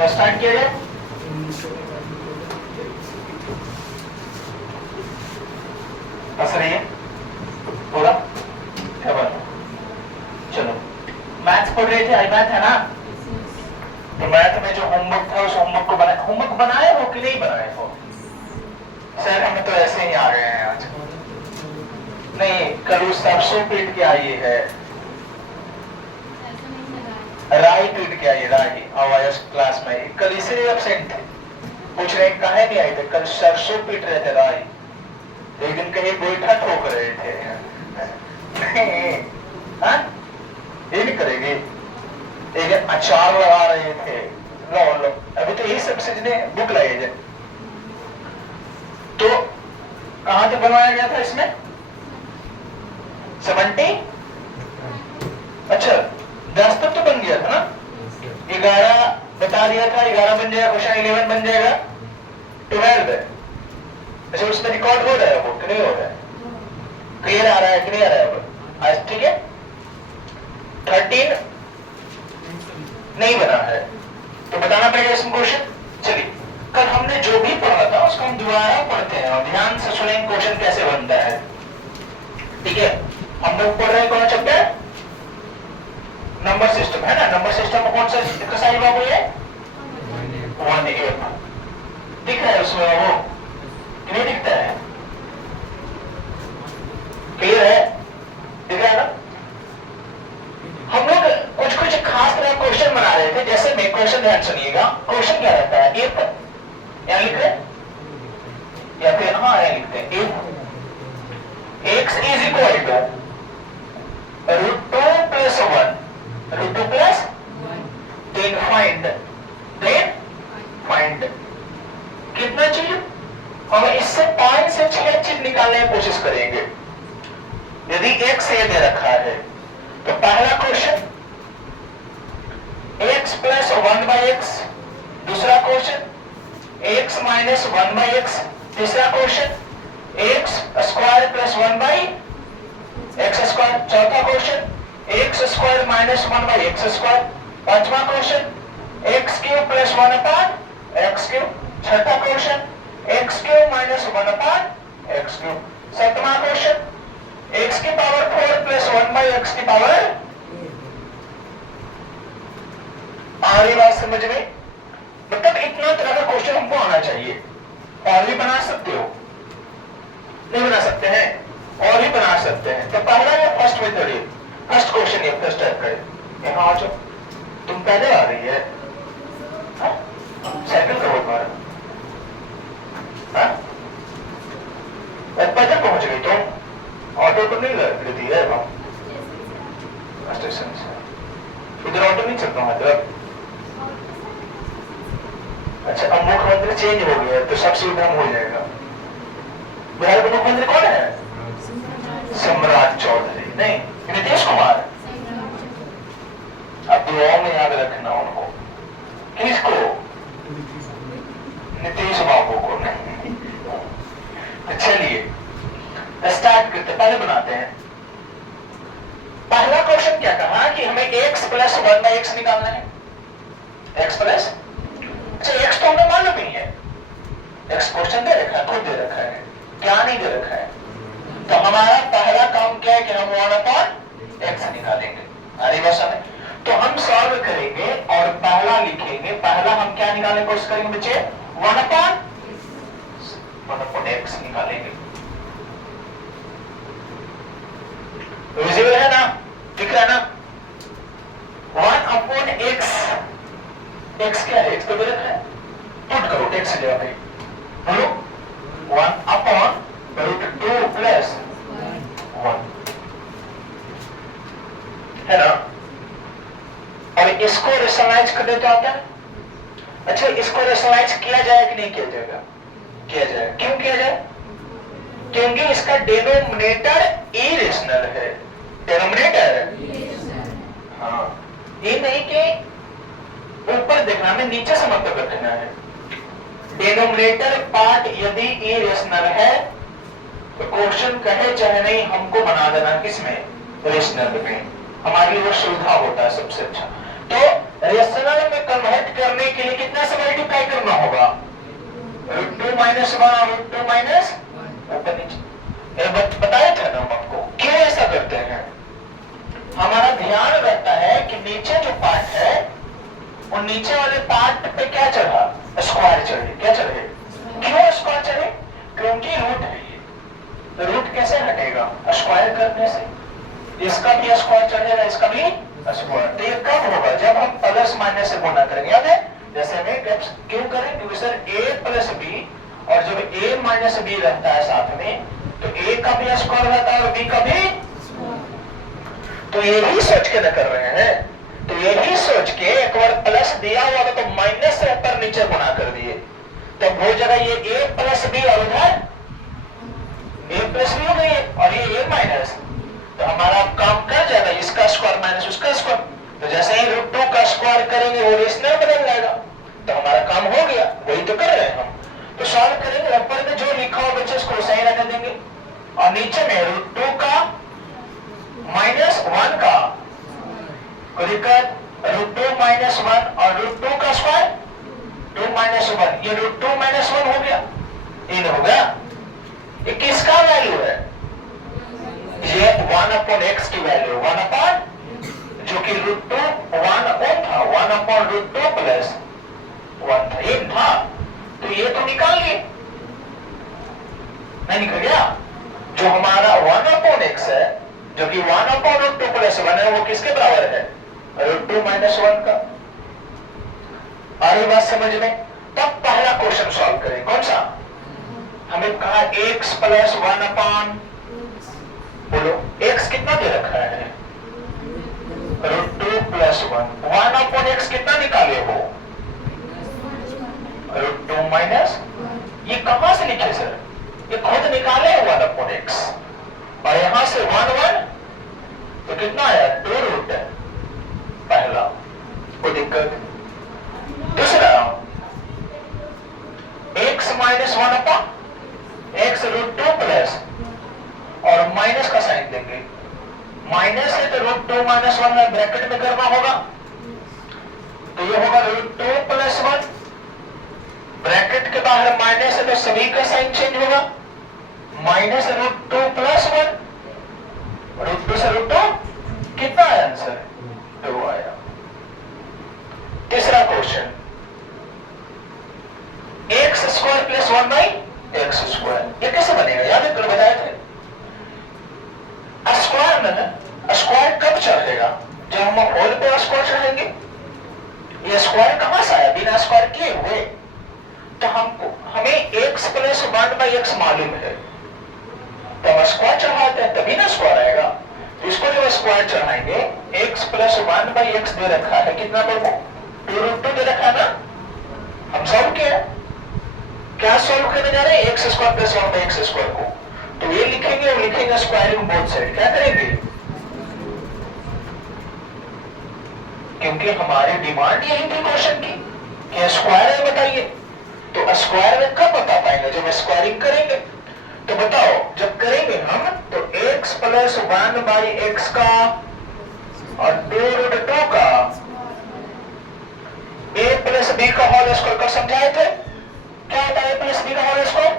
तो स्टार्ट किया जाए। हंस रही है पूरा क्या बात है? चलो मैथ्स पढ़ रहे थे, आई मैथ है ना? तो मैथ में जो होमवर्क था उस होमवर्क बनाए हो कि नहीं बनाए हो? सर हमें तो ऐसे ही आ गए हैं आज। नहीं, कल उस सरसों पीट के आई है, राई पीट के आई, राई आवाज क्लास में। कल इसलिए एब्सेंट थे, पूछ रहे काहे नहीं आए थे? कल सरसों पीट रहे थे राई। एक दिन कहीं गोईठा ठोक रहे थे। नहीं, हाँ? ये नहीं करेगी। एक दिन अचार लगा रहे थे। लो लो, अभी तो यही सब चीजें बुक लाई जाए। तो कहां तक बनवाया गया था इसमें? 70। अच्छा 10 तक तो बन गया था ना? 11 बता दिया था, 11 बन जाएगा, क्वेश्चन 11 बन जाएगा, 12 है। अच्छा उसमें रिकॉर्ड हो रहा है वो कि नहीं हो रहा है? क्लियर आ रहा है कि नहीं आ रहा है वो? आज ठीक है। 13 नहीं बना है तो बताना पड़ेगा इसमें क्वेश्चन। चलिए कल हमने जो भी पढ़ा था उसको हम दोबारा पढ़ते हैं और ध्यान से सुनेंगे क्वेश्चन कैसे बनता है। ठीक है, हम लोग पढ़ रहे हैं कौन चैप्टर? नंबर सिस्टम है ना? नंबर सिस्टम में कौन सा एक्सरसाइज बाबू है? 1A दिख रहा है उसमें वो कि नहीं दिखता है? क्लियर है? दिख रहा है ना? हम लोग कुछ कुछ खास तरह क्वेश्चन बना रहे थे। जैसे मैं क्वेश्चन ध्यान सुनिएगा, क्वेश्चन क्या रहता है? इफ यहां लिख रहे या फिर हाँ यहां लिखते हैं if x is equal to √2 + 1 √2 + 10 find कितना चीज? हम इससे 5 से 6 चीज निकालने की कोशिश करेंगे। यदि x ये दे रखा है तो पहला क्वेश्चन x + 1/x, दूसरा क्वेश्चन x - 1/x, तीसरा क्वेश्चन x² + 1/x², चौथा क्वेश्चन x² - 1/x², पांचवा क्वेश्चन x³ + 1/x³, छठा क्वेश्चन x³ - 1/x³, सातवां क्वेश्चन x⁴ + 1/x⁴। आ रही बात समझ में? मतलब इतना तरह का क्वेश्चन हमको आना चाहिए। और भी बना सकते हो, नहीं बना सकते हैं? और भी बना सकते हैं। तो पहला या फर्स्ट मेथड है, फर्स्ट क्वेश्चन ये फर्स्ट टाइप का। यहां आ जाओ, तुम पहले आ रही है साइकिल का वो मारा, पैदल पहुंच गई तुम? ऑटो तो नहीं लेती है स्टेशन से? इधर ऑटो नहीं चलता मतलब? अच्छा अब मुख्यमंत्री चेंज हो गया तो सब सुविधा हो जाएगा। बिहार का मुख्यमंत्री कौन है? सम्राट चौधरी नहीं, नीतीश कुमार। अब दुआओं में याद रखना उनको। किसको? नीतीश बाबू को नहीं। तो चलिए स्टार्ट करते, पहले बनाते हैं। पहला क्वेश्चन क्या कहा कि हमें x + 1/x निकालना है। x प्लस, अच्छा x तो हमें मालूम ही है, x क्वेश्चन दे रखा है, खुद दे रखा है, क्या नहीं दे रखा है। तो हमारा पहला काम क्या है कि हम 1/x निकालेंगे। अरे बस हमें तो हम सॉल्व करेंगे और पहला लिखेंगे। पहला हम क्या निकालने की कोशिश करेंगे बच्चे? 1/x निकालेंगे। विजिबल है ना? दिख रहा है ना? 1/x, x क्या है? x तो दे रखा है, पुट करो x ले भाई, बोलो 1/√2 + 1 है ना? और इसको रेशनलाइज कर देते हो क्या? अच्छा इसको रेशनलाइज किया जाए कि नहीं किया जाएगा? किया जाए। क्यों किया जाए? क्योंकि इसका डिनोमिनेटर इरेशनल है। डिनोमिनेटर हाँ, ये नहीं कि ऊपर देखना में नीचे से मतलब रखना है। डिनोमिनेटर पार्ट यदि इरेशनल है तो क्वेश्चन कहे चाहे नहीं हमको बना देना किसमें? रेशनल में। हमारे लिए वो सुविधा होता है सबसे अच्छा। तो रेशनल में कन्वर्ट करने के लिए कितना से मल्टीप्लाई करना होगा? √2 - 1 और √2 माइनस ऊपर नीचे। बताया था ना हम आपको क्यों ऐसा करते हैं। हमारा ध्यान रहता है कि नीचे जो पार्ट है वो नीचे वाले पार्ट पे क्या चढ़ा? स्क्वायर चढ़े। क्या चढ़े? क्यों स्क्वायर चढ़े? क्योंकि रूट है ये। रूट कैसे हटेगा? स्क्वायर करने से। इसका भी स्क्वायर चढ़ेगा, इसका भी स्क्वायर। तो ये कब होगा? जब हम प्लस माइनस से गुणा करेंगे। याद है? जैसे में क्यों करें? क्योंकि सर a प्लस बी, और जब a माइनस बी रहता है साथ में तो a का भी स्क्वायर रहता है और b का भी। तो यही सोच के न कर रहे हैं। तो यही सोच के एक बार प्लस दिया हुआ था तो माइनस से ऊपर नीचे गुणा कर दिए। तो वो जगह ये a प्लस बी और उधर a प्लस बी हो गई है और ये a माइनस। तो हमारा काम कर जाएगा इसका स्क्वायर माइनस उसका स्क्वायर। तो जैसे ही √2 का स्क्वायर करेंगे वो रेशनल बदल जाएगा। तो हमारा काम हो गया। वही तो कर रहे हैं हम। तो सॉल्व करेंगे, ऊपर में जो लिखा हो बच्चे उसको सही रहने देंगे और नीचे में √2 का -1 का कोई दिक्कत। √2 - 1 और √2 का स्क्वायर 2 - 1। ये √2 - 1 हो गया। इन हो गया। ये किसका वैल्यू है? ये 1/x की वैल्यू 1/, जो कि √2 1 था। 1/√2 प्लस 1 था। ये था तो ये तो निकाल लिए। नहीं निकल गया? जो हमारा 1/x है जो कि 1/√2 प्लस 1 है वो किसके बराबर है? √2 - 1 का। आ रही बात समझ में? तब पहला क्वेश्चन सॉल्व करें। कौन सा? हमें कहा x प्लस 1/, बोलो x कितना दे रखा है? √2 प्लस 1। 1/x कितना निकाले हो? √2 माइनस। ये कहां से लिखे सर? ये खुद निकाले 1/x और यहां से 1 1 तो कितना आया? 2 रूट है पहला। कोई दिक्कत? दूसरा x माइनस 1/, x √2 प्लस और माइनस का साइन देंगे। माइनस है तो √2 - 1 में ब्रैकेट में करना होगा। तो ये होगा √2 प्लस 1। ब्रैकेट के बाहर माइनस है तो सभी का साइन चेंज होगा। Minus √2 plus 1। √2 से √2 कितना आया आंसर? 2 आया। तीसरा क्वेश्चन x² प्लस 1/x²। ये कैसे बनेगा? याद है कल बताए थे। स्क्वायर में ना स्क्वायर कब चढ़ेगा? जब हम होल पे स्क्वायर चढ़ाएंगे। ये स्क्वायर कहां से आया? बिना स्क्वायर किए हुए। तो हमें x प्लस 1/x मालूम है तो हम स्क्वायर चढ़ाते हैं तभी ना स्क्वायर आएगा। तो इसको जब स्क्वायर चढ़ाएंगे x प्लस 1/x दे रखा है कितना? 2√2 दे रखा है ना। हम सॉल्व किया। क्या सॉल्व करने जा रहे हैं? x² प्लस 1/x² को। तो ये लिखेंगे और लिखेंगे स्क्वायरिंग बोथ साइड। क्या करेंगे? क्योंकि हमारी डिमांड यही थी क्वेश्चन की कि स्क्वायर है बताइए। तो स्क्वायर में कब बता पाएंगे? जब स्क्वायरिंग करेंगे। तो बताओ जब करेंगे हम तो x प्लस 1/x का और 2√2 का a प्लस b का होल स्क्वायर कर समझाए थे। क्या होता है a प्लस b का whole square?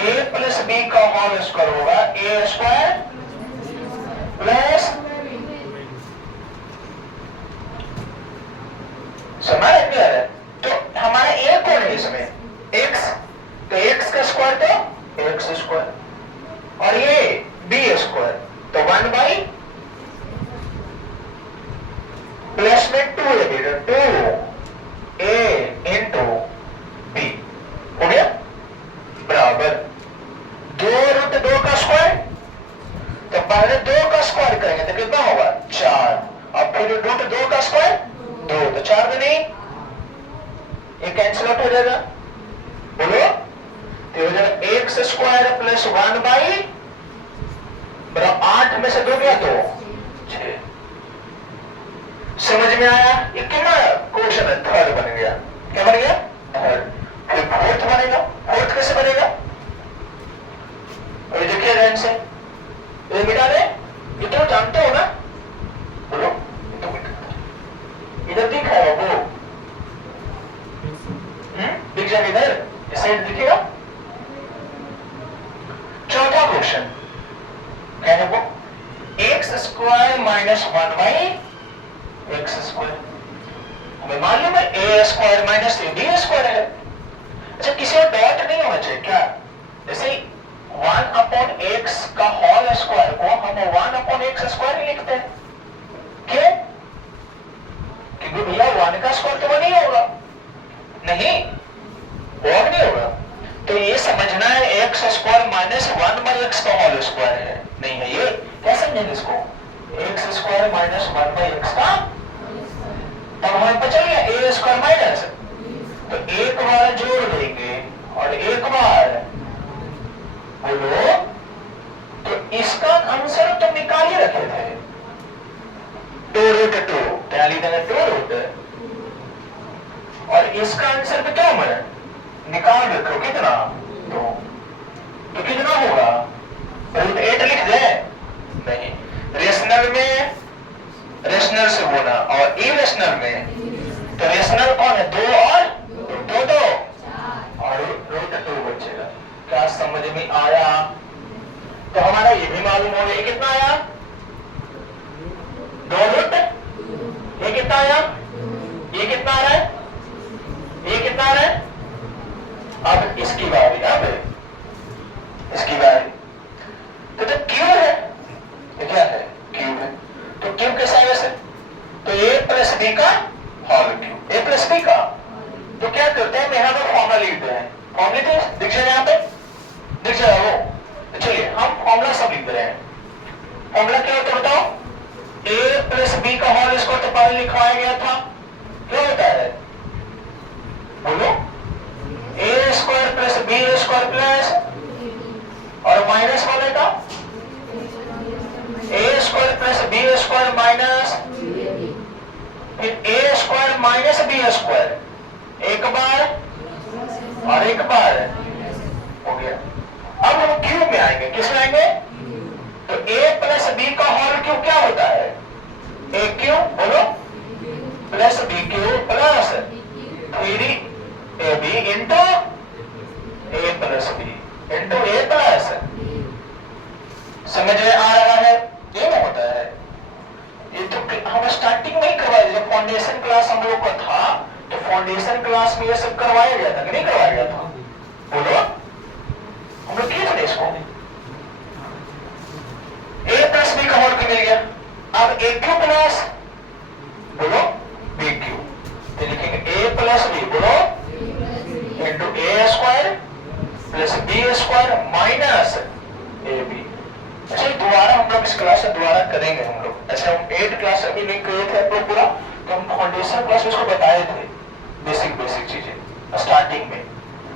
a plus b का होल स्क्वायर होगा a² प्लस। समझ में आ रहा है? तो हमारा a कौन है इसमें? x। तो x का स्क्वायर तो x² और ये b² तो 1/ प्लस में 2 है बेटा 2a इंटू b हो गया बराबर 2√2 का स्क्वायर। तो पहले 2 का स्क्वायर करेंगे तो कितना होगा? 4 और फिर √2 का स्क्वायर 2 तो 4 में नहीं ये कैंसिल आउट हो जाएगा। बोलो तो हो जाएगा x² प्लस 1/ बराबर 8 में से 2 गया तो 6। समझ में आया? ये कितना क्वेश्चन है? थर्ड बन गया। क्या बन गया? थर्ड। फिर फोर्थ बनेगा। फोर्थ कैसे बनेगा? अभी देखिए ध्यान से। ये मिटा दे। ये तो जानते हो ना? बोलो ये तो मिटा दिखेगा इधर, इस साइड दिखेगा। चौथा क्वेश्चन क्या है वो, x square minus 1 by x square. हमें मालूम है a square minus a b square है। अच्छा किसी और डॉट नहीं होना चाहिए क्या? जैसे 1 अपॉन एक्स का होल स्क्वायर को हम 1 अपॉन एक्स स्क्वायर ही लिखते हैं। क्यों? क्योंकि भैया 1 का स्क्वायर तो 1 ही होगा, नहीं और नहीं होगा। तो ये समझना है x square minus 1 by x का होल स्क्वायर है, नहीं है ये। क्या समझेंगे इसको, x square minus 1 by x का, तब हमें पता चल गया ए स्क्वायर माइनस, तो एक बार जोड़ देंगे और एक बार बोलो, तो इसका आंसर तो निकाल ही रखे थे, 2√2 क्या लिखा है 2√, और इसका आंसर भी क्या है निकाल रखो कितना 2, तो कितना होगा √8 लिख दे, नहीं रेशनल में रेशनल से बोला और इरेशनल में, तो रेशनल कौन है 2 और 2 और √2 बचेगा। क्या समझ में आया? तो हमारा ये भी मालूम हो गया कितना आया 2√, ये कितना आया, ये कितना आ रहा है, ये कितना आ रहा है। अब इसकी बारी, अब इसकी बारी, तो क्यूब है, ये क्या है क्यूब है, तो क्यूब कैसा है वैसे, तो a प्लस बी का whole cube, a plus b का, तो क्या करते हैं यहां पर फॉर्मूला लिखते हैं, फॉर्मूला दिख जाए यहां पे, दिख जाए वो, तो चलिए हम फॉर्मूला सब लिख रहे हैं। फॉर्मूला क्या होता है बताओ, a प्लस बी का होल इसको तो पहले लिखवाया गया था, क्या होता है बोलो, a square plus b square plus, और माइनस वाले का a square plus b square minus, फिर a square minus b square, एक बार और एक बार हो गया। अब हम क्यूब में आएंगे, किस में आएंगे, तो a प्लस बी का होल क्यूब क्या होता है, ए क्यूब बोलो plus b cube plus 3ab into a plus b into a plus, समझ में आ रहा है, ये ना होता है। ये तो हम स्टार्टिंग में ही करवाया, जब फाउंडेशन क्लास हम लोग का था तो फाउंडेशन क्लास में ये सब करवाया गया था कि नहीं करवाया गया था, बोलो हम लोग किए थे इसको। a प्लस बी का होल क्यूब मिल गया, अब a क्यूब प्लस बोलो b क्यूब, तो लिखेंगे a प्लस बी बोलो into a square plus b square minus ab। अच्छा दोबारा हम लोग इस क्लास से दोबारा करेंगे हम लोग, अच्छा हम 8 क्लास अभी नहीं किए थे हम लोग पूरा, तो हम फाउंडेशन क्लास में इसको बताए थे बेसिक चीजें स्टार्टिंग में,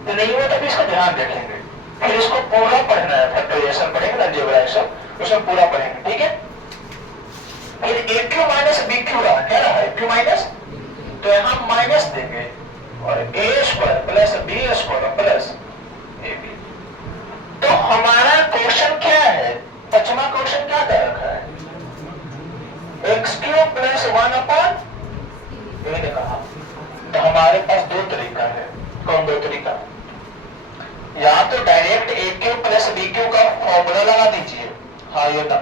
तो नहीं हुआ तो इसका ध्यान रखेंगे, फिर इसको पूरा पढ़ना है, फैक्टराइजेशन पढ़ेंगे, अलजेब्रा ये सब उसमें पूरा पढ़ेंगे, ठीक है। फिर a cube minus b cube रहा, क्या रहा है क्यू माइनस, तो यहां माइनस देंगे और a square plus b square plus ab। तो हमारा क्वेश्चन क्या है, पचमा क्वेश्चन क्या कर रखा है, एक्स क्यूब प्लस 1 अपॉन मैंने कहा, तो हमारे पास दो तरीका है, कौन दो तरीका, या तो डायरेक्ट ए क्यूब प्लस बी क्यूब का फॉर्मूला लगा दीजिए, हाँ ये था,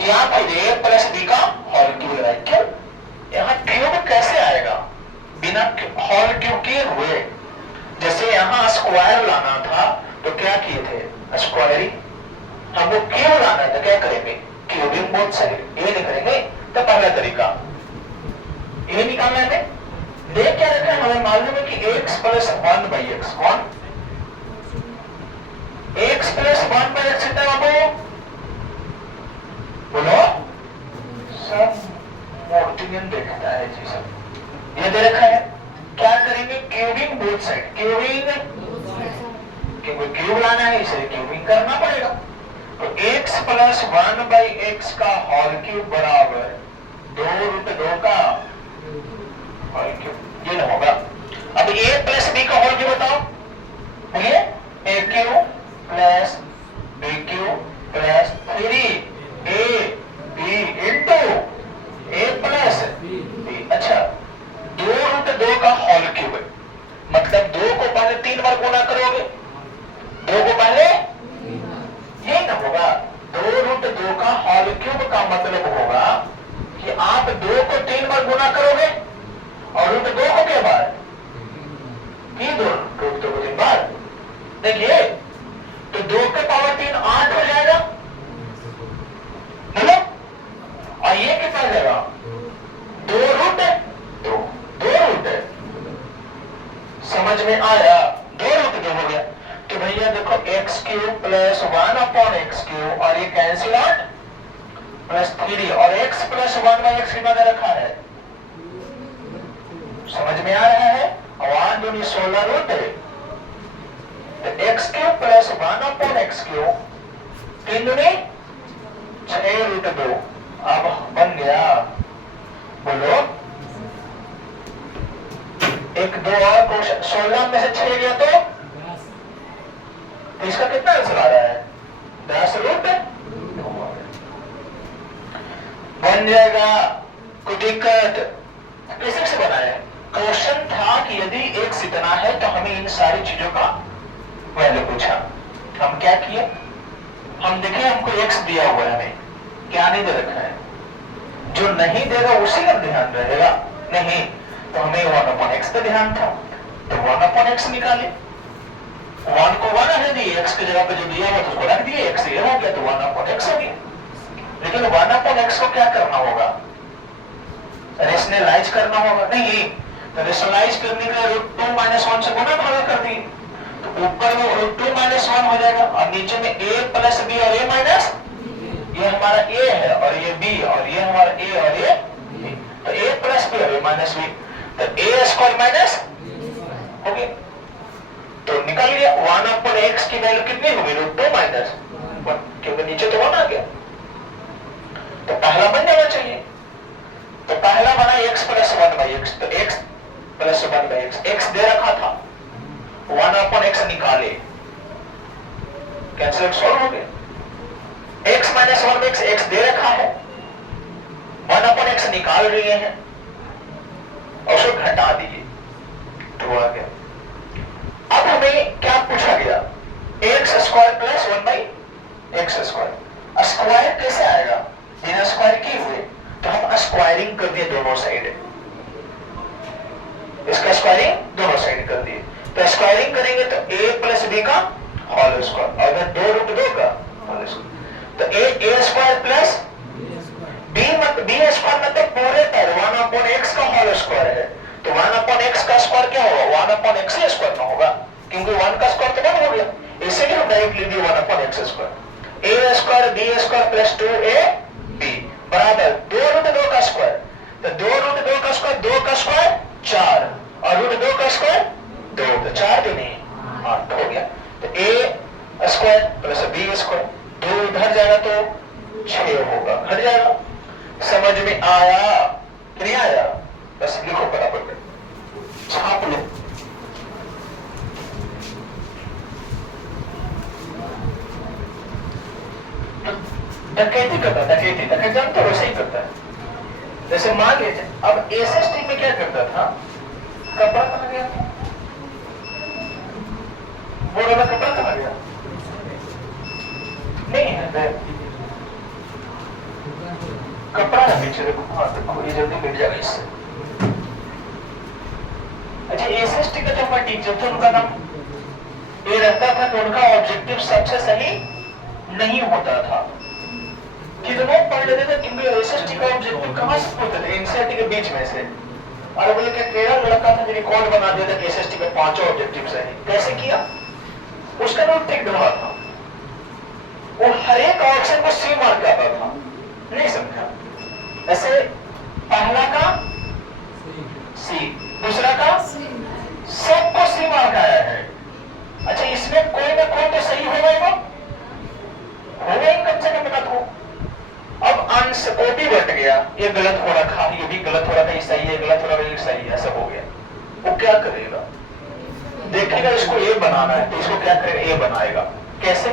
या फिर ए प्लस बी का होल क्यूब लगाए। क्यों, यहाँ क्यूब कैसे आएगा बिना होल क्यूब किए हुए, जैसे यहाँ स्क्वायर लाना था तो क्या किए थे स्क्वायरिंग, हम लोग क्यूब लाना है तो क्या करेंगे क्यूबिंग बोथ साइड, ये नहीं करेंगे, तो पहला तरीका ये निकालना है। देख क्या रखा है, हमें मालूम है कि x प्लस 1 बाई एक्स, कौन x प्लस 1 बाई एक्स कितना बाबू बोलो, सब मोर्टियन देखता है जी, सब ये दे रखा है, क्या करेंगे क्यूबिंग बोथ साइड, क्यूबिंग क्योंकि क्यूब लाना है इसलिए क्यूबिंग करना पड़ेगा, तो x प्लस 1 बाई एक्स का होल क्यूब बराबर 2√2 का होल क्यूब, ये ना होगा। अब a प्लस बी का होल क्यूब बताओ, बोलिए a cube plus b cube plus 3ab into a plus b। अच्छा 2√2 का होल क्यूब, मत मतलब 2 को पहले 3 बार गुना करोगे, 2 को पहले ये ना होगा। 2√2 का होल क्यूब का मतलब होगा कि आप 2 को 3 बार गुना करोगे और √2 को क्या बार 3 √2 को 3 बार। देखिए तो 2 के पावर 3 8 हो जाएगा बोलो, और ये कितना हो जाएगा 2√2। समझ में आया? 2√2 हो गया। तो भैया देखो x³ प्लस 1/x³ और ये कैंसिल आउट प्लस 3 और x प्लस 1/x की मदद रखा है। समझ में आ रहा है? 1 दूनी 16√2 तो x³ प्लस 1/x³, 3 दूनी 6√2। अब बन गया बोलो 1 2 और क्वेश्चन 16 में से 6 गया तो इसका कितना आंसर आ रहा है 10√2 बन जाएगा। कोई दिक्कत? कैसे से बनाया? क्वेश्चन था कि यदि x इतना है तो हमें इन सारी चीजों का वैल्यू पूछा। हम क्या किए, हम देखें हमको x दिया हुआ है, हमें क्या नहीं दे रखा है, जो नहीं देगा उसी का ध्यान रहेगा। नहीं तो हमें 1/x पे ध्यान था तो 1/x निकाले, 1 को 1 रहने दिए, x की जगह पे जो दिया हुआ तो उसको रख दिए, x ये हो गया तो 1/x हो गया। लेकिन 1/x को क्या करना होगा, रेशनलाइज करना होगा। नहीं तो रेशनलाइज करने के लिए √2 - 1 से गुना भागा कर दिए तो ऊपर में √2 - 1 हो जाएगा और नीचे में a प्लस b और a माइनस, ये हमारा a है और ये b और ये हमारा a और ये b, तो a प्लस b और a माइनस b तो a² माइनस हो गया। तो निकल गया 1/x की वैल्यू कितनी होगी √2 माइनस 1, क्योंकि नीचे तो 1 आ गया तो पहला बन जाना चाहिए। तो पहला बना x प्लस 1/x, तो x प्लस 1/x, x दे रखा था 1/x निकाले, कैंसिल सॉल्व हो गया। x माइनस 1/x x दे रखा है, 1/x निकाल रहे हैं और उसको घटा दीजिए तो आ गया। अब हमें क्या पूछा गया x² प्लस 1/x²। स्क्वायर कैसे आएगा, बिना स्क्वायर किए हुए, तो हम स्क्वायरिंग कर दिए दोनों साइड, इसका स्क्वायरिंग दोनों साइड कर दिए। तो स्क्वायरिंग करेंगे तो a प्लस b का होल स्क्वायर और इधर 2√2 का होल स्क्वायर, तो a² प्लस b² मतलब पूरे पर 1/x का होल स्क्वायर है, तो 1/x का स्क्वायर क्या होगा 1/x² ना होगा, क्योंकि 1 का स्क्वायर तो 1 हो गया, इसलिए हम डायरेक्ट लिख दिए 1/x²। a² b² plus 2ab बराबर 2√2 का स्क्वायर, तो 2√2 का स्क्वायर 2 का स्क्वायर 4 और √2 का स्क्वायर 2, तो 4 भी नहीं 8 हो गया। तो a² प्लस b², 2 इधर जाएगा तो 6 होगा, घट जाएगा। समझ में आया कि नहीं आया? बस लिखो बराबर में, छाप लो। डकैती करता, डकैती जानते हो वैसे ही करता है। जैसे मान लीजिए अब एसएसटी में क्या करता था, कपड़ा कहाँ गया, वो वाला कपड़ा कहाँ गया, नहीं है कपड़ा ना पीछे देखो, हाँ देखो ये जल्दी मिट जाएगा इससे। अच्छा एसएसटी का जो हमारा टीचर था उनका नाम ये रहता था कि उनका ऑब्जेक्टिव सबसे सही नहीं होता था, कितनों पढ़ लेते थे, क्योंकि एसएसटी का ऑब्जेक्टिव कहां से पूछते थे, एनसीईआरटी के बीच में से। और बोले कि तेरा लड़का था जो रिकॉर्ड बना दिया था एसएसटी के 5 ऑब्जेक्टिव सही, कैसे किया, उसका नाम ट्रिक ढूंढा था, वो हर एक ऑप्शन को सी मार्क आता था, नहीं समझा? ऐसे पहला का सी, दूसरा का सबको सी मार्क आया है। अच्छा इसमें कोई ना कोई तो सही होगा ही कम से कम बता दो। अब अंश को भी बट गया, ये गलत हो रखा है, ये भी गलत हो रखा है, ये सही है, गलत हो रहा है, ये सही है, सब हो गया। वो क्या करेगा, देखेगा इसको ए बनाना है तो इसको क्या करेगा, ए बनाएगा। कैसे,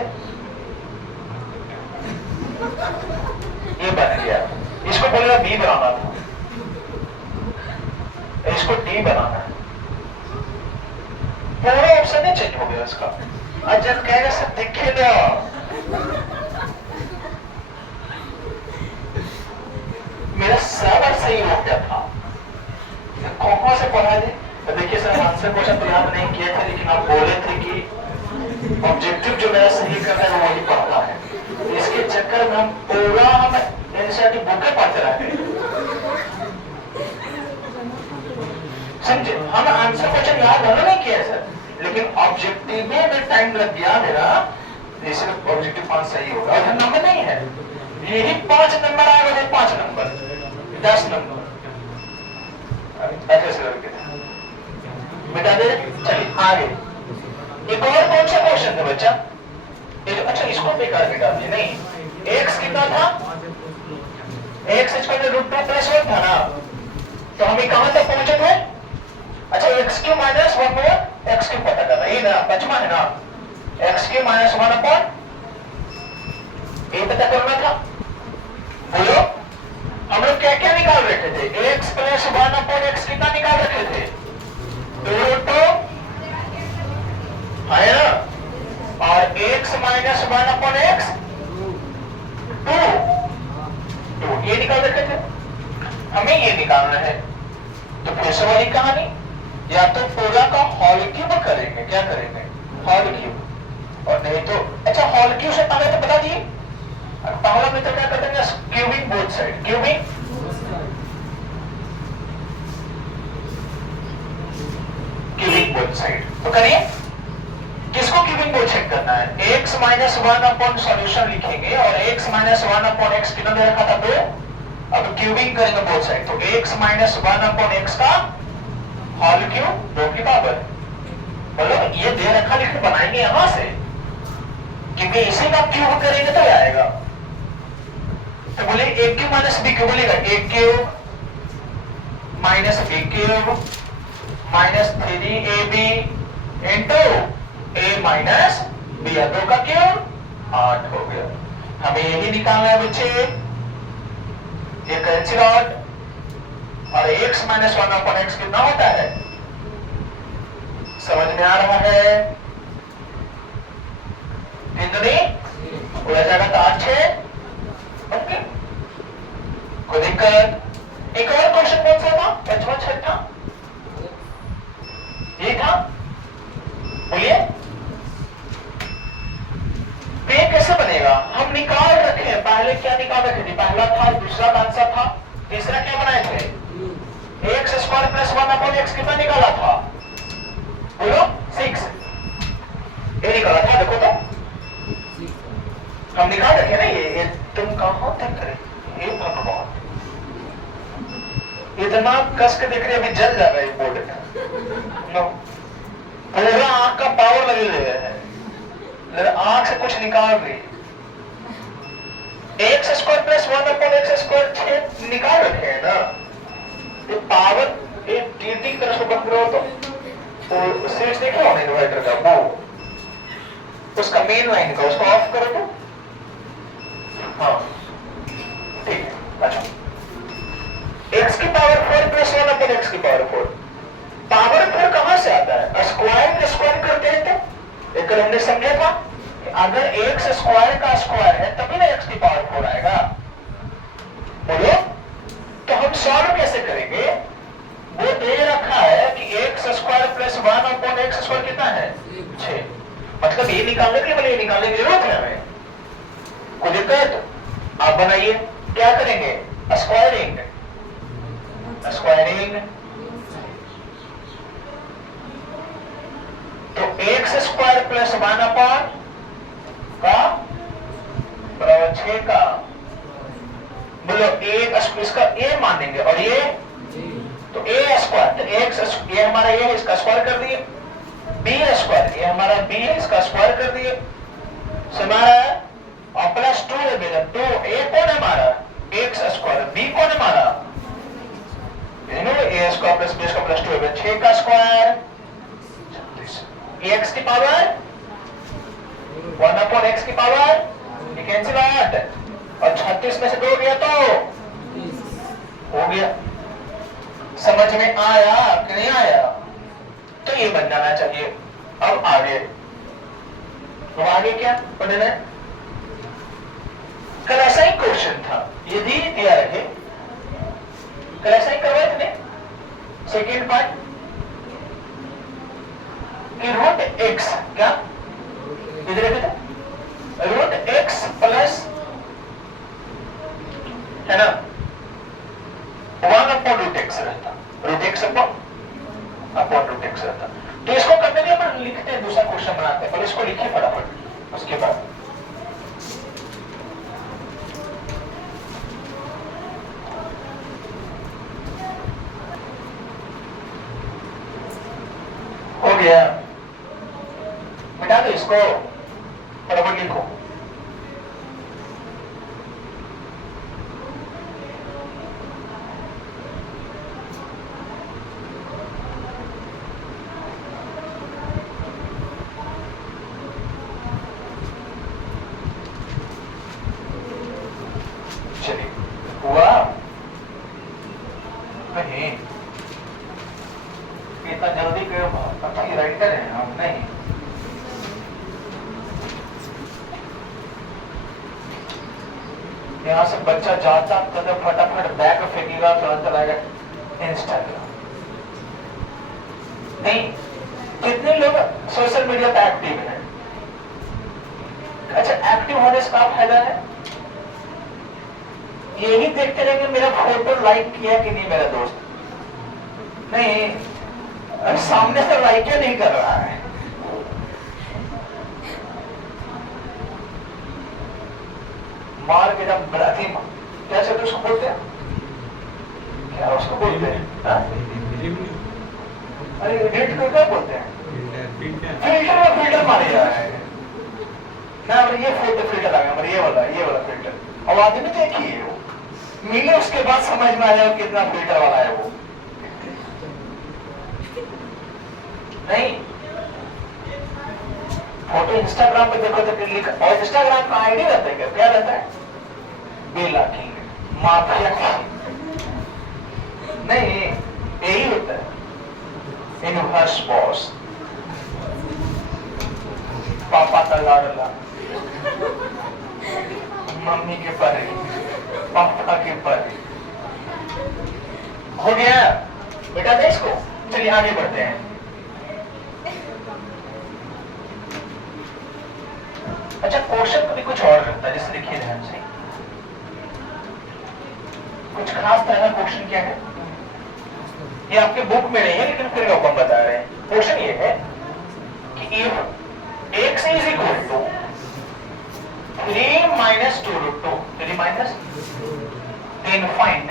ये बन गया, इसको बोलेगा बी बनाना था, इसको डी बनाना है, पूरा ऑप्शन ही चेंज हो गया इसका। आज जब कहेगा सब दिखे ना, मेरा सब सही हो गया था। कौन से पढ़ा दे तो देखिए सर, आंसर क्वेश्चन तो याद नहीं किए थे, लेकिन आप बोले थे कि ऑब्जेक्टिव जो मेरा सही करना है वही पढ़ना है। इसके चक्कर में हम पूरा एनसीईआरटी बुक पढ़ते रह गए। समझे, हम आंसर क्वेश्चन याद होना नहीं किया सर, लेकिन ऑब्जेक्टिव में भी टाइम लग गया मेरा, इसलिए ऑब्जेक्टिव 5 सही होगा। और नंबर नहीं है, यही 5 नंबर आ गए, 5 नंबर 10 नंबर ऐसे करके मिटा दे। चलिए आगे, एक और कौन सा क्वेश्चन था बच्चा? अच्छा इसको बेकार मिटा दिए। नहीं, x कितना था? x √2+1 था ना, तो हमें कहां तक पहुंचे थे? अच्छा x³ - 1 x³ पता करना, ये ना बचमा है ना, x³ - 1 ये पता करना था। बोलो हम लोग क्या क्या निकाल रखे थे? x + 1/x कितना निकाल रखे थे? 2 है ना, और x - 1/x 2 ये निकाल रखे थे, हमें ये निकालना है। तो फिर से वही कहानी, या तो पूरा का होल क्यूब करेंगे, क्या करेंगे? Whole cube. और नहीं तो अच्छा होल क्यूब से पहले तो बता दिए, पहला में तो क्या करते हैं? Cubing both side, cubing both side. तो करिए, किसको क्यूबिंग बोथ साइड करना है? x - 1 सॉल्यूशन लिखेंगे और x - 1/x कितना दे रखा था? 2। अब क्यूबिंग करेंगे बोथ साइड, तो x - 1/x का होल क्यूब 2 की पावर। मतलब ये दे रखा, लेकिन बनाएंगे यहां से, क्योंकि इसी का क्यूब करेंगे तो आएगा। तो बोले a³ - b³ बोलेगा, a³ - b³ -3ab into a - b, 2 का क्यूब 8 हो गया। हमें यही निकालना है बच्चे, ये कैंसिल आउट, और x - 1/x कितना होता है? समझ में आ रहा है? कितनी हो जाएगा? तो 8 6। ओके, कोई दिक्कत? एक और क्वेश्चन कौन सा था? 5वां 6वां ये था, बोलिए। पे कैसे बनेगा? हम निकाल रखे हैं, पहले क्या निकाल रखे थे? पहला था, दूसरा कौन सा था, तीसरा क्या बनाए थे? x² + 1/x कितना निकाला था? बोलो 6 ये निकाला था। देखो तो हम निकाल रखे ना, ये तुम कहां तक करे? ये भगवान, इतना कस के देख रहे, अभी जल जा रहा है बोर्ड में। पूरा आंख का पावर लगे हुए है, आंख से कुछ निकाल रही। x² + 1/x² निकाल रखे हैं ना, ये पावर एक टीटी की तरह से बंद करो तो स्विच देखो ना इन्वर्टर का, वो उसका मेन लाइन का, उसको ऑफ करो तो हाँ ठीक है। अच्छा x³ + 1/x², पावर 4 कहां से आता है? स्क्वायर का स्क्वायर करते हैं तो एक हमने समझा था कि अगर x² का स्क्वायर है तभी ना x⁴ आएगा। बोलो तो हम सॉल्व कैसे करेंगे? वो दे रखा है कि x² + 1/x² कितना है? 6। मतलब ये निकालने के लिए, ये निकालने की जरूरत है हमें, कोई दिक्कत? आप बनाइए, क्या करेंगे? स्क्वायरिंग। तो x² + 1/6 का बोलो इसका a मानेंगे, और ये तो a² तो x ये हमारा ये है, इसका स्क्वायर कर दिए। b² ये हमारा b है, इसका स्क्वायर कर दिए। हमारा और +2 है बेटा, 2 a कौन है हमारा? x², b कौन है हमारा? a² + b² +2 है, 6 का स्क्वायर x की पावर 1/x की पावर, ये कैंसिल आउट, और 36 में से 2 गया तो हो गया। समझ में आया कि नहीं आया? तो ये बन जाना चाहिए। अब आगे, तो आगे क्या पढ़ना है? कल ऐसा ही क्वेश्चन था, यदि दिया रहे, कल ऐसा ही करवाए थे सेकेंड पार्ट कि रूट एक्स, क्या इधर रखे थे, रूट एक्स प्लस है ना 1/√x रहता, root x upon root x रहता। तो इसको करने के लिए अपन लिखते हैं, दूसरा क्वेश्चन बनाते हैं, पर इसको लिखिए फटाफट। उसके बाद हो गया, मिटा दो इसको, फटाफट लिखो। इतना जल्दी अच्छी राइटर है हम नहीं। यहाँ से बच्चा जाता तो फटाफट बैग फेंकेगा, तुरंत चलाएगा इंस्टाग्राम। नहीं, कितने लोग सोशल मीडिया पे एक्टिव हैं? अच्छा, एक्टिव होने से क्या फायदा है? यही देखते रहेंगे मेरा फोटो लाइक किया कि नहीं मेरा दोस्त। नहीं, सामने से लाइक नहीं कर रहा है। मार के जब बराती क्या चलते उसको बोलते हैं, क्या उसको बोलते हैं? अरे एडिट को क्या बोलते हैं? फिल्टर मारे जा रहे हैं ना। ये फिल्टर आ गया, ये वाला फिल्टर। और आदमी देखी है वो मिले, उसके बाद समझ में आया कितना फिल्टर वाला है वो। नहीं, फोटो इंस्टाग्राम पे देखो तो लिखा, और इंस्टाग्राम का आईडी रहता है क्या रहता है? बेला किंग, माफिया किंग। नहीं, यही होता है यूनिवर्स बॉस, पापा का लाडला, मम्मी के परे, पापा के परे। हो गया, बेटा दे इसको। चलिए आगे बढ़ते हैं। अच्छा, क्वेश्चन कभी कुछ और रहता है, जैसे देखिए ध्यान से, कुछ खास तरह का क्वेश्चन क्या है, ये आपके बुक में नहीं है लेकिन फिर हम बता रहे हैं। क्वेश्चन ये है कि if x is equal to 3 minus 2√2, 3 minus, then find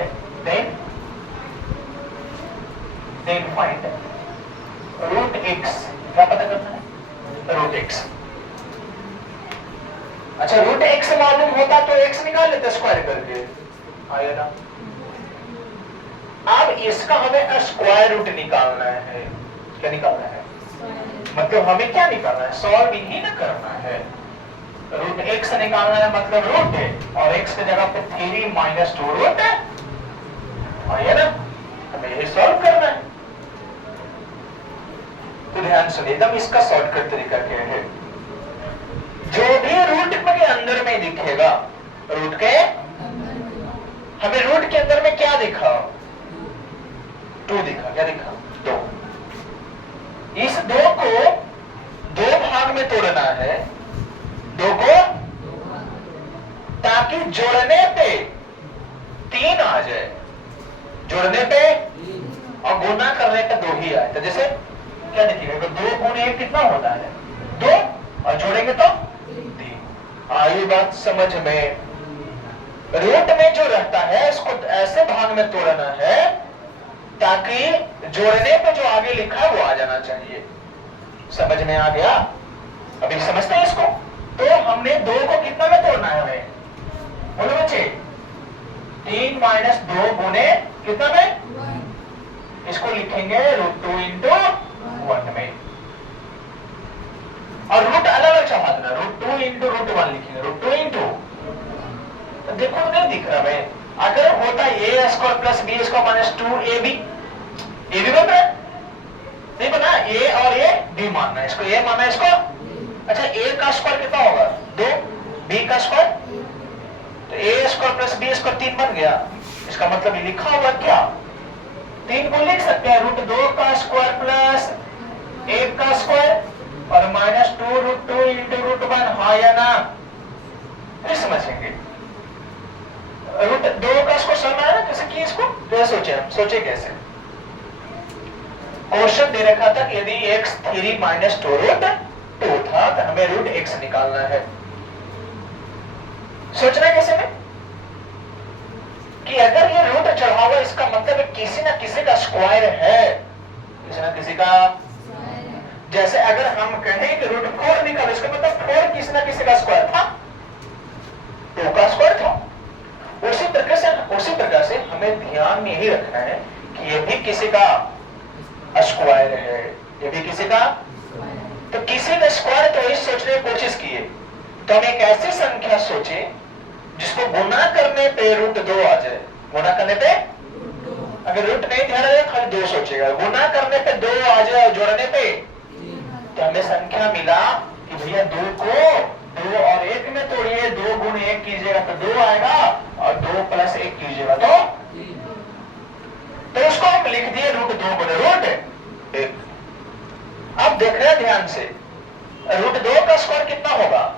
root x, क्या पता करना है? root x। अच्छा, रूट एक्स मालूम होता तो एक्स निकाल लेते स्क्वायर करके, आया ना। अब इसका हमें स्क्वायर रूट निकालना है। क्या निकालना है? मतलब हमें क्या निकालना है? सॉल्व ही ना करना है। रूट एक्स निकालना है, मतलब रूट है, और एक्स की जगह पे 3 minus 2√, आया ना। हमें ये सॉल्व करना है। तो ध्यान सुनिए, एकदम इसका शॉर्टकट तरीका क्या है? जो भी रूट के अंदर में दिखेगा, रूट के, हमें रूट के अंदर में क्या दिखा? 2 दिखा। क्या दिखा? 2। इस 2 को 2 भाग में तोड़ना है, 2 को, ताकि जोड़ने पे 3 आ जाए, जोड़ने पे, और गुना करने पे 2 ही आए। तो जैसे क्या दिखेगा? 2 गुणे 1 कितना होता है? 2, और जोड़ेंगे तो 3। आई बात समझ में? रूट में जो रहता है इसको ऐसे भाग में तोड़ना है ताकि जोड़ने पे जो आगे लिखा है वो आ जाना चाहिए। समझ में आ गया? अभी समझते हैं इसको। तो हमने 2 को कितना में तोड़ना है हमें? बोलो बच्चे, 3 minus 2 गुने कितना में? इसको लिखेंगे √2 into 1 में, और रूट अलग अलग चढ़ा देना। √2 into √1 लिखेंगे, √2 into, तो देखो नहीं दिख रहा है। अगर होता a² + b² - 2ab, ये भी बन रहा है, नहीं बना, ए और ए बी मानना है, इसको ए मानना है, इसको अच्छा ए का स्क्वायर कितना होगा 2, बी का स्क्वायर तो ए स्क्वायर प्लस बी स्क्वायर 3 बन गया। इसका मतलब ये लिखा हुआ क्या 3 को लिख सकते हैं √2 का स्क्वायर प्लस 1 का स्क्वायर और -2√2 इंटू √1, हाँ या ना, फिर समझेंगे। √2 का स्क्वायर समझ आया ना कैसे किए इसको, तो सोचे कैसे। क्वेश्चन दे रखा था यदि x3 - 2√2 था तो हमें √x निकालना है। सोचना कैसे में कि अगर ये रूट चढ़ा हुआ इसका मतलब किसी ना किसी का स्क्वायर है, किसी ना किसी का। जैसे अगर हम कहें कि √4 निकालो इसका मतलब 4 किसी ना किसी का स्क्वायर था, 2 का स्क्वायर था। उसी प्रकार से हमें ध्यान में यही रखना है कि ये भी किसी का स्क्वायर है, ये भी किसी का। तो किसी का स्क्वायर तो इस सोचने की कोशिश किए तो हम एक ऐसी संख्या सोचे जिसको गुना करने पे √2 आ जाए। गुना करने पे अगर रूट नहीं ध्यान रहे खाली 2 सोचेगा, गुना करने पे 2 आ जाए और जोड़ने पे तो हमें संख्या मिला कि भैया 2 को 2 और 1 में तोड़िए, 2 गुण 1 कीजिएगा तो 2 आएगा और 2 प्लस 1 कीजिएगा तो उसको हम लिख दिए √2 गुणे √1। अब देख रहे हैं ध्यान से √2 का स्क्वायर कितना होगा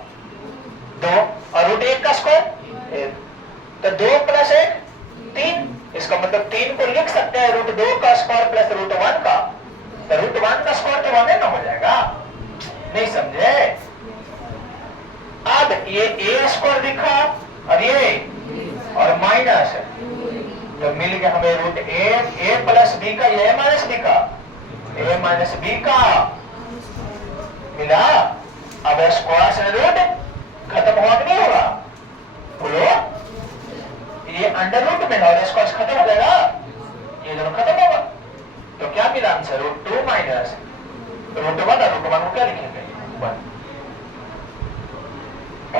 2 और √1 का स्क्वायर 1, तो 2 प्लस 1 3। इसका मतलब 3 को लिख सकते हैं √2 का स्क्वायर प्लस √1 का, तो √1 का स्क्वायर तो 1 ना हो जाएगा। नहीं समझे। अब ये a स्क्वायर लिखा और ये और माइनस तो मिल गया हमें √a प्लस b का a माइनस b का a माइनस b का मिला। अब स्क्वायर से रूट खत्म हुआ कि नहीं होगा बोलो, ये अंडर रूट में और स्क्वायर खत्म हो जाएगा, ये दोनों खत्म होगा तो क्या मिला आंसर √2 माइनस √1 और √1 को क्या लिखेंगे 1।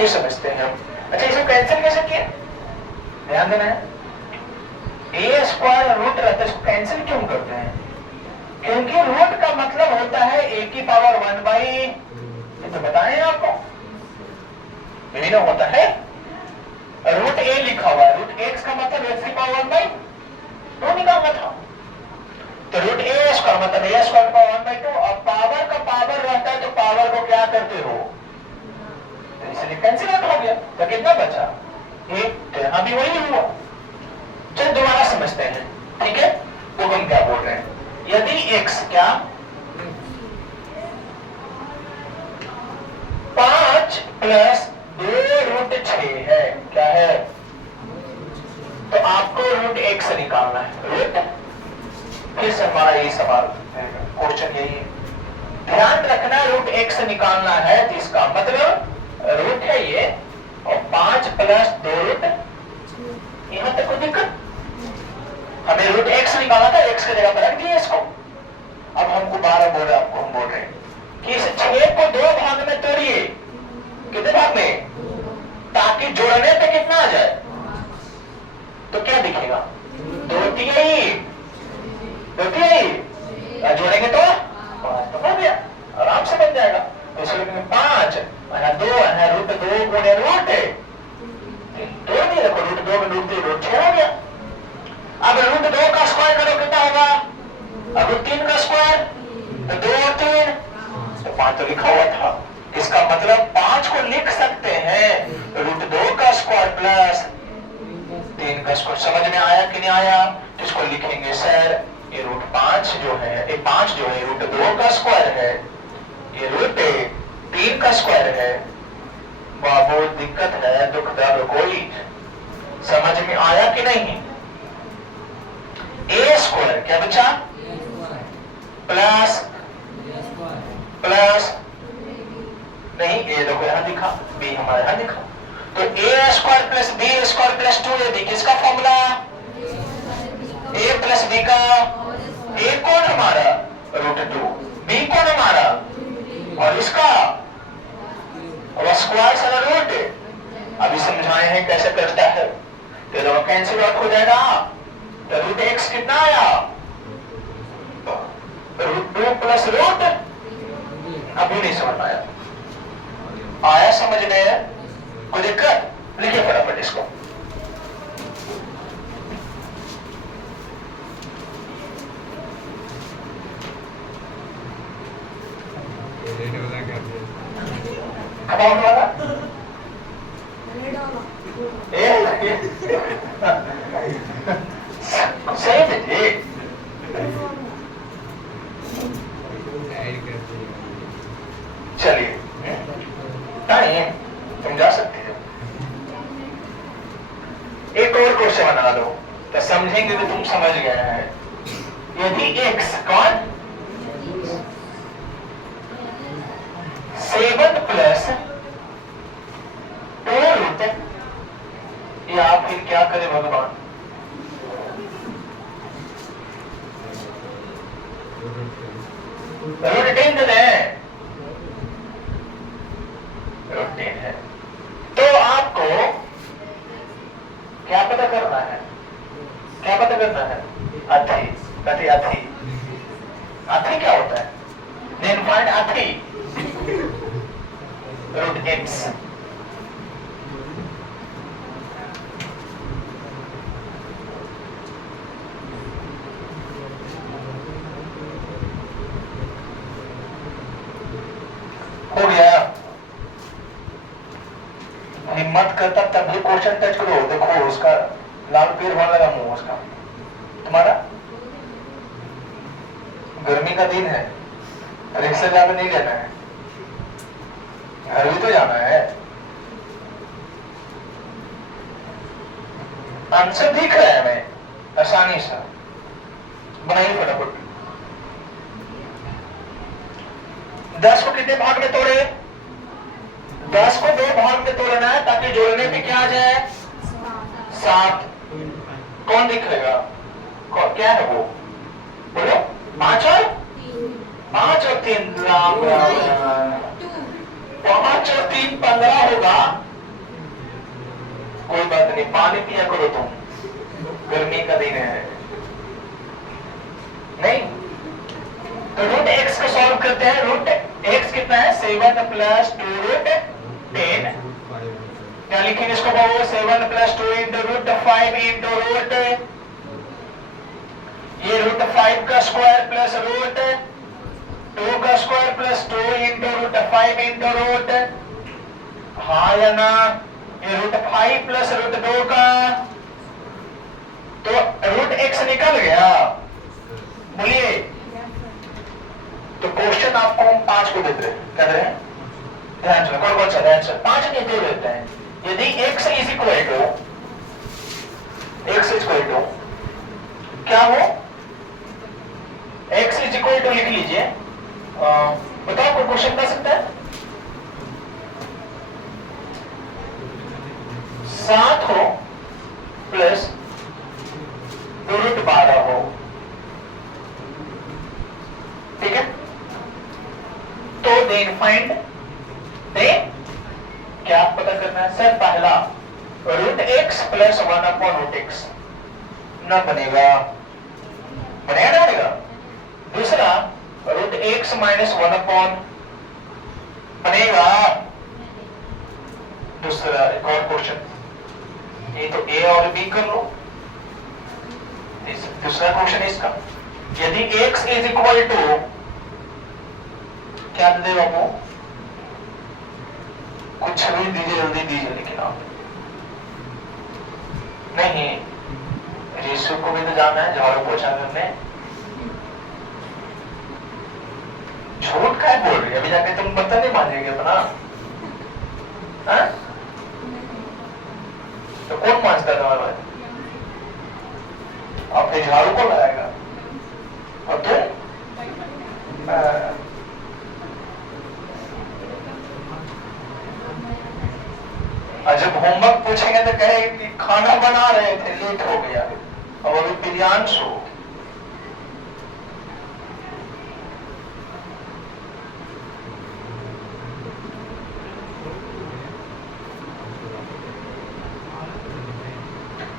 ये समझते हैं हम। अच्छा इसको कैंसिल कैसे किया ध्यान देना है। ए स्क्वायर रूट रहता है, इसको कैंसिल क्यों करते हैं क्योंकि रूट का मतलब होता है a की पावर 1/, ये तो बताएं आपको, यही ना होता है। √a लिखा हुआ है, √x का मतलब x की पावर 1/2 निकालना था, तो √a स्क्वायर मतलब a स्क्वायर का 1/2 और पावर का पावर रहता है तो पावर को क्या करते हो तो इसलिए कैंसिल आउट हो गया, तो कितना बचा 1, तो यहां भी वही हुआ। चल दोबारा समझते हैं, ठीक है। तो हम क्या बोल रहे हैं, यदि x क्या 5 प्लस 2√6 है, क्या है तो आपको √x निकालना है। फिर से हमारा यही सवाल क्वेश्चन यही है, ध्यान रखना √x निकालना है तो इसका मतलब रूट है ये और 5 प्लस 2 यहां तक कोई दिक्कत, हमें √x निकाला था, x की जगह पर रख दिया इसको। अब हमको 12 बोल रहे आपको हम बोल रहे हैं कि इस 6 को 2 भाग में तोड़िए, कितने भाग में ताकि जोड़ने पे कितना आ जाए तो क्या दिखेगा 2 तिहाई जोड़ेंगे तो 5 तो हो गया, आराम से बन जाएगा। तो इसलिए 5 है 2 है √2 गुणे √, तोड़ दिए देखो √2 में √6 हो गया। अब √2 का स्क्वायर करो कितना होगा, अब √3 का स्क्वायर तो 2 और 3 तो 5 तो लिखा हुआ था। इसका मतलब 5 को लिख सकते हैं √2 का स्क्वायर प्लस 3 का स्क्वायर। समझ में आया कि नहीं आया, तो इसको लिखेंगे सर ये √5 जो है, ये 5 जो है √2 का स्क्वायर है, ये √3 का स्क्वायर है। बहुत दिक्कत है, दुख दर्द कोई समझ में आया कि नहीं। a स्क्वायर क्या बचा प्लस नहीं, ये देखो यहां दिखा, b हमारे यहां दिखा, तो a square plus b square plus 2 ये देखिए इसका फॉर्मूला a प्लस b का, a कौन हमारा √2, b कौन हमारा और इसका स्क्वायर से रूट। अभी समझाए हैं कैसे करता है, तो दोनों कैंसिल आउट हो जाएगा। तो √x कितना आया √2 2 प्लस रूट, अभी नहीं समझ आया? आया समझ में? कोई दिक्कत? लिखिए फटाफट इसको। अमाउंट वाला सही है जी। चलिए टाइम तुम जा सकते हो। एक और क्वेश्चन बना दो तो समझेंगे कि तुम समझ गए हैं। यदि x कौन 7 प्लस 2 रूट, या फिर क्या करे भगवान, रूट 10 है, रूट 10 है, तो आपको क्या पता करना है? क्या पता करना है? अथी, कथी अथी, अथी क्या होता है? देन फाइंड अथी रूट x। हो गया? हिम्मत करता तब भी क्वेश्चन टच करो। देखो उसका लाल पीर होने लगा मुंह उसका। तुम्हारा गर्मी का दिन है, रिक्शा ज्यादा नहीं लेना है, घर भी तो जाना है। आंसर दिख रहा है हमें आसानी से, बनाइए फटाफट। 10 को कितने भाग में तोड़े? 10 को 2 भाग में तोड़ना है ताकि जोड़ने पे क्या आ जाए? 7। कौन दिखेगा? क्या है वो? बोलो। 5 और 3 राम राम। 5 और 3 15 होगा। कोई बात नहीं, पानी पिया करो तुम, गर्मी का दिन है। नहीं तो रूट x को सॉल्व करते हैं। रूट x कितना है? 7 प्लस 2 रूट 10। क्या लिखेंगे इसको? 7 plus 2 into root 5 into root, ये रूट 5 का स्क्वायर प्लस रूट 2 का square plus 2 into root 5 into root, हाँ या ना? ये रूट 5 प्लस रूट 2 का, तो रूट x निकल गया। बोलिए। तो क्वेश्चन आपको हम 5 को देते हैं, क्या दे रहे हैं? ध्यान से, कौन सा ध्यान से? 5 देते रहते हैं। यदि x is equal to, x is equal to क्या हो? x इज इक्वल टू लिख लीजिए। बताओ कोई क्वेश्चन कर सकता है? 7 हो प्लस 2 रूट 12 हो, ठीक है? तो देन फाइंड, क्या पता करना है सर? पहला root x plus 1 upon root x न बनेगा, बनेगा ना बनेगा? दूसरा रूट x माइनस 1 अपॉन बनेगा। दूसरा एक और क्वेश्चन, ये तो a और b कर लो। दूसरा क्वेश्चन इसका, यदि x इज इक्वल टू क्या दे बाबू? कुछ भी दीजिए, जल्दी दीजिए। लेकिन आप नहीं, ऋषु को भी तो जाना है झाड़ू पोछा करने। झूठ क्या बोल रही है? अभी जाके तुम बर्तन नहीं मांजेंगे अपना? हाँ? तो कौन मांजता है तुम्हारे बाद? अपने झाड़ू को लगाएगा और तुम जब होमवर्क पूछेंगे तो कहे कि खाना बना रहे थे, लेट हो गया। अब अभी प्रियांशु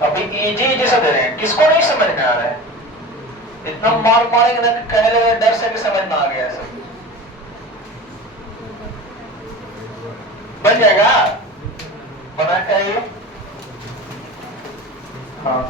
अभी इजी जैसा दे रहे हैं, किसको नहीं समझ में आ रहा है? इतना मार मारेंगे ना कि कहने लगे डर से भी समझ में आ गया सब। बन जाएगा, बना क्या ये? हाँ